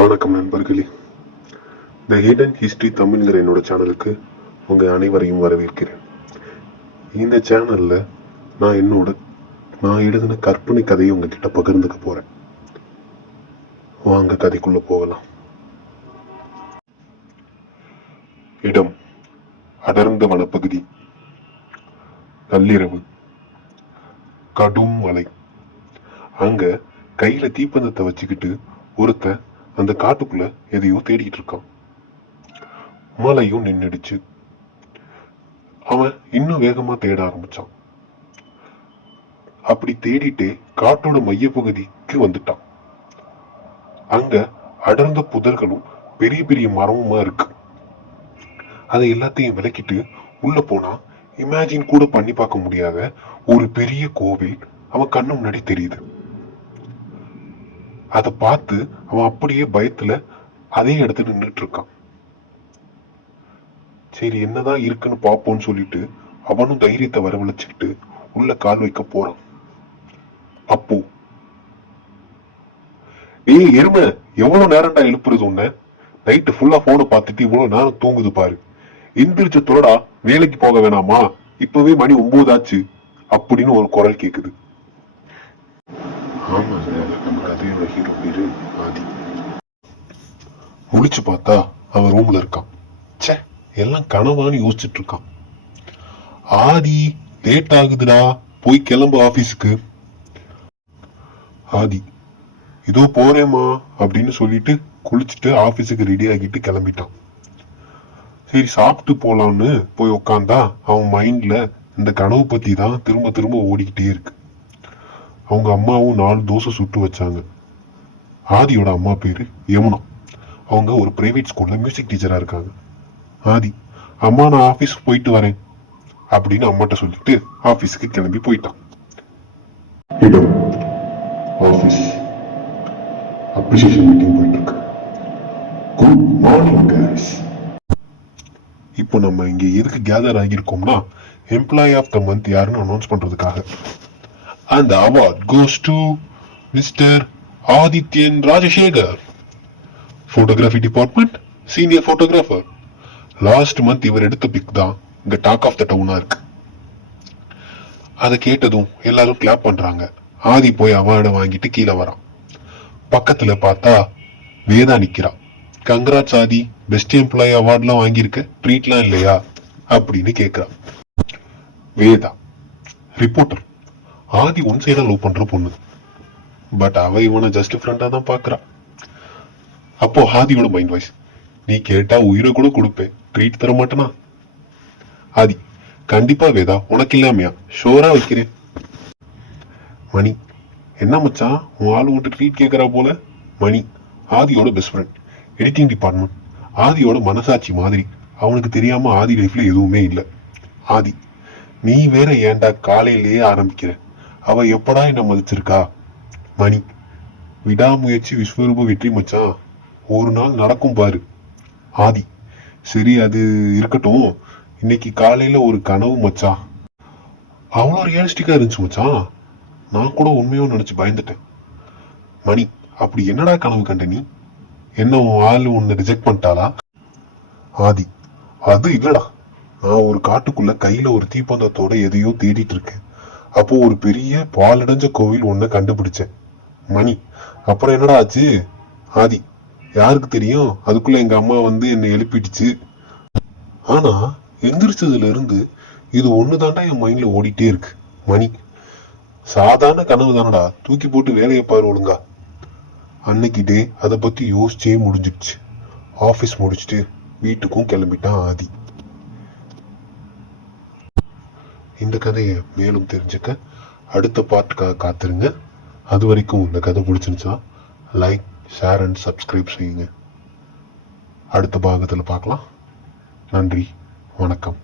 வணக்கம் நண்பர்களே. த hidden history தமிழ்ங்கிற என்னோட சேனலுக்கு உங்கள் அனைவரையும் வரவேற்கிறேன். இந்த சேனலில் நான் எழுதின கற்பனை கதையை உங்ககிட்ட பகிர்ந்துக்க போகிறேன். வாங்க கதைக்குள்ளே போகலாம். இடம் அடர்ந்த வனப்பகுதி. நள்ளிரவு. கடும் மலை. அங்க கையில தீப்பந்தத்தை வச்சுக்கிட்டு ஒருத்தன் அந்த காட்டுக்குள்ள எதையோ தேடிட்டு இருக்கான். மழையும் நின்னுடுச்சு. அவன் இன்னும் வேகமா தேட ஆரம்பிச்சான். அப்படி தேடிட்டே காட்டோட மைய பகுதிக்கு வந்துட்டான். அங்க அடர்ந்த புதர்களும் பெரிய பெரிய மரமுமா இருக்கு. அதை எல்லாத்தையும் விலக்கிட்டு உள்ள போனா இமேஜின் கூட பண்ணி பார்க்க முடியாத ஒரு பெரிய கோவில் அவன் கண்ணு முன்னாடி தெரியுது. அதை பார்த்து அவன் அப்படியே பயத்துல அதே இடத்துல நின்றுட்டு இருக்கான். சரி, என்னதான் இருக்குன்னு பாப்போம்னு சொல்லிட்டு அவனும் தைரியத்தை வரவழைச்சுக்கிட்டு உள்ள கால் வைக்க போறான். அப்போ எருமை, எவ்வளவு நேரம்டா எழுப்புறது உன்ன? நைட்டு ஃபுல்லா போனை பார்த்துட்டு இவ்வளவு நேரம் தூங்குது பாரு. எந்திரிச்ச துறடா, வேலைக்கு போக வேணாமா? இப்பவே மணி 9 ஆச்சு அப்படின்னு ஒரு குரல் கேக்குது. ஆமா சார், நம்ம கதையோட ஹீரோ பேரு ஆதி. முழிச்சு பார்த்தா அவன் ரூம்ல இருக்கான். சே, எல்லாம் கனவான்னு யோசிச்சுட்டு இருக்கான். ஆதி, லேட் ஆகுதுடா, போய் கிளம்பு ஆபீஸுக்கு. ஆதி, இதோ போறேமா அப்படின்னு சொல்லிட்டு குளிச்சுட்டு ஆபீஸுக்கு ரெடி ஆகிட்டு கிளம்பிட்டான். சரி, சாப்பிட்டு போலான்னு போய் உக்காந்தா அவன் மைண்ட்ல இந்த கனவு பத்தி தான் திரும்ப திரும்ப ஓடிக்கிட்டே இருக்கு. அவங்க அம்மாவும் 4 தோசை சுட்டு வச்சாங்க. ஆதியோட அம்மா பேரு யமுனா. அவங்க ஒரு பிரைவேட் ஸ்கூல்ல மியூசிக் டீச்சரா இருக்காங்க. ஆதி, அம்மா நான் ஆபீஸ் போயிட்டு வரேன் அப்படின்னு அம்மாட்ட சொல்லிட்டு ஆபீஸுக்கு கிளம்பி போயிட்டான். இடம் ஆபீஸ். அப்ரிசியேஷன் மீட்டிங் போயிட்டு இருக்கு. Good morning guys. இப்போ நம்ம இங்க எதுக்கு கேதர் ஆகியிருக்கோம்னா, எம்ப்ளாயி ஆஃப் த மந்த் யாருன்னு அனௌன்ஸ் பண்றதுக்காக. And the award goes to Mr. Adityan Rajashekar, Photography Department, Senior Photographer. Last month இவர் எடுத்த பிக் தான் இங்க டாக் ஆஃப் த டவுனா இருக்கு. அதை கேட்டதும் எல்லாரும் கிளாப் பண்றாங்க. ஆதி போய் அவார்டை வாங்கிட்டு கீழே வரான். பக்கத்துல பார்த்தா வேதா நிக்கிறா. கங்க்ராட்ஸ் ஆதி, பெஸ்ட் எம்ப்ளாயி அவார்ட்லாம் வாங்கியிருக்க, ட்ரீட்லாம் இல்லையா அப்படின்னு கேட்கிறா. வேதா ரிப்போர்ட்டர். ஆதி ஒன் சைடா லவ் பண்ற பொண்ணு. பட் அவ இவனை ஜஸ்ட் ஃப்ரெண்டா தான் பாக்குறா. அப்போ ஆதியோட மைண்ட் வாய்ஸ், நீ கேட்டா உயிரை கூட கொடுப்பேன், ட்ரீட் தர மாட்டேனா? ஆதி, கண்டிப்பா வேதா, உனக்கு இல்லாமையா, ஷோரா வைக்கிறேன். மணி, என்ன மச்சான் உன் ஆளு மட்டும் ட்ரீட் கேட்கறா போல? மணி ஆதியோட பெஸ்ட் ஃப்ரெண்ட், எடிட்டிங் டிபார்ட்மெண்ட். ஆதியோட மனசாட்சி மாதிரி. அவனுக்கு தெரியாம ஆதி லைஃப்ல எதுவுமே இல்லை. ஆதி, நீ வேற ஏன்டா காலையிலேயே ஆரம்பிக்கிற? அவ எப்படா என்ன மதிச்சிருக்கா? மணி, விடாமுயற்சி விஸ்வரூப வெற்றி மச்சான், ஒரு நாள் நடக்கும் பாரு. ஆதி, சரி அது இருக்கட்டும், இன்னைக்கு காலையில ஒரு கனவு மச்சான், அவ்வளோ ரியலிஸ்டிக்கா இருந்துச்சு மச்சான், நான் கூட உண்மையோ நினைச்சு பயந்துட்டேன். மணி, அப்படி என்னடா கனவு கண்ட நீ? என்ன உன் ஆளு உன்னை ரிஜெக்ட் பண்ணிட்டாளா? ஆதி, அது இல்லடா, நான் ஒரு காட்டுக்குள்ள கையில ஒரு தீப்பந்தத்தோட எதையோ தேடிட்டு இருக்கேன். அப்போ ஒரு பெரிய பாலடைஞ்ச கோவில் ஒன்ன கண்டுபிடிச்சேன். மணி, அப்புறம் என்னடா ஆச்சு? ஆதி, யாருக்கு தெரியும், அதுக்குள்ள எங்க அம்மா வந்து என்னை எழுப்பிடுச்சு. ஆனா எந்திரிச்சதுல இருந்து இது ஒண்ணுதான்டா என் மைண்ட்ல ஓடிட்டே இருக்கு. மணி, சாதாரண கனவு தானடா, தூக்கி போட்டு வேலையை பாரு ஒழுங்கா. அன்னைக்கு டே அதை பத்தி யோசிச்சே முடிஞ்சிடுச்சு. ஆபீஸ் முடிச்சுட்டு வீட்டுக்கும் கிளம்பிட்டான் ஆதி. இந்த கதையை மேலும் தெரிஞ்சுக்க அடுத்த பார்ட்டுக்காக காத்துருங்க. அது வரைக்கும் இந்த கதை பிடிச்சிருந்துச்சா லைக், ஷேர் அண்ட் சப்ஸ்கிரைப் செய்யுங்க. அடுத்த பாகத்தில் பார்க்கலாம். நன்றி, வணக்கம்.